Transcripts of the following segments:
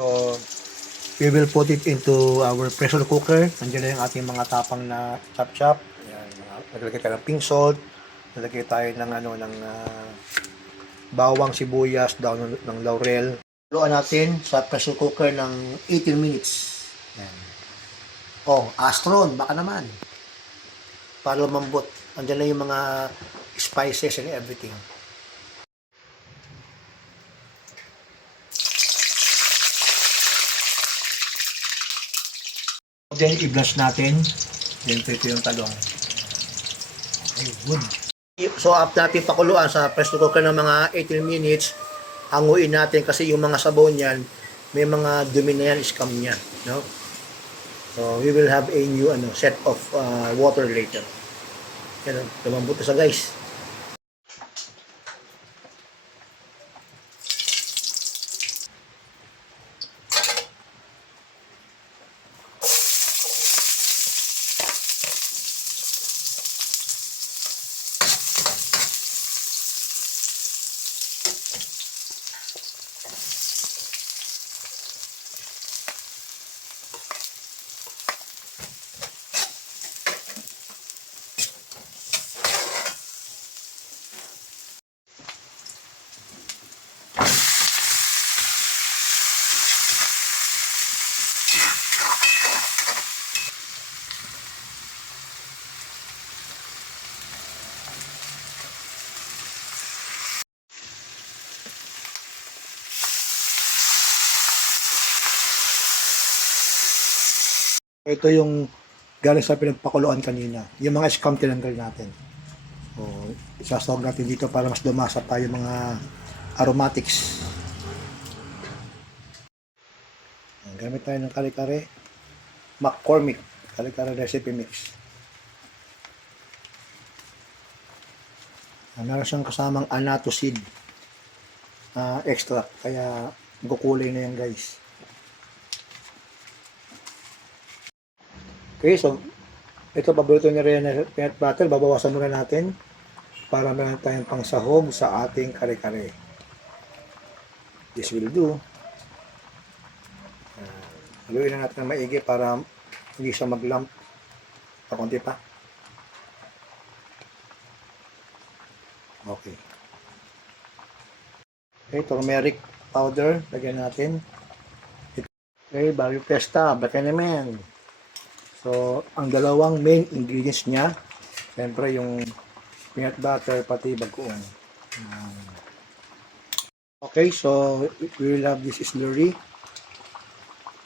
So, we will put it into our pressure cooker. Nandiyan na yung ating mga tapang na chop-chop. Ayan, naglagay tayo ng pink salt. Naglagay tayo ng, bawang sibuyas, daon ng laurel. Haluan natin sa pressure cooker ng 18 minutes. Ayan. Oh, Astron, baka naman. Para lumambot. Andiyan na yung mga spices and everything. Then, i-blanch natin. Then, ito yung talong. Okay, good. So, after natin pakuluan sa pressure cooker ng mga 18 minutes, hanguin natin kasi yung mga sabaw niyan, may mga dumi na yan, scum niya. No? So, we will have a new set of water later. Yan, lumambot na sa guys. Ito yung galing sa pinagpakuluan kanina. Yung mga scum tinanggal natin. So, isasawag natin dito para mas dumasa pa yung mga aromatics. Gamit tayo ng kare-kare. McCormick. Kare-kare recipe mix. Meron siyang kasamang annatto seed extract. Kaya gukulay na yan guys. Okay, so ito paborito ni Rhea na peanut butter, babawasan muna natin para meron tayong pangsahog sa ating kare-kare. This will do. Haluin na natin ng maigi para hindi siya mag-lump. Pakunti pa. Okay. Okay, turmeric powder, lagyan natin. Okay, Barrio Fiesta, baka naman. So, ang dalawang main ingredients niya, siyempre yung peanut butter pati bagoong. Okay, so we will have this slurry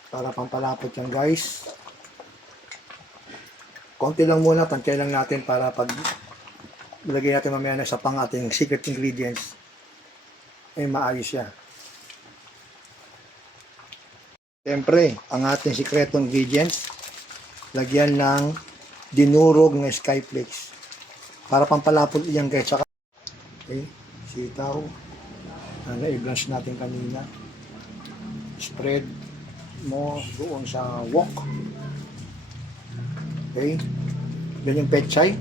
para pampalapot yan guys. Konti lang muna, tansya lang natin para pag ilagay natin mamaya na sa pang ating secret ingredients ay maayos siya. Siyempre, ang ating sikretong ingredients, lagyan ng dinurog na skyflakes para pampalapot yan guys. Saka, okay, sitaw na i-blanch natin kanina, spread mo doon sa wok. Okay, yan yung pechay.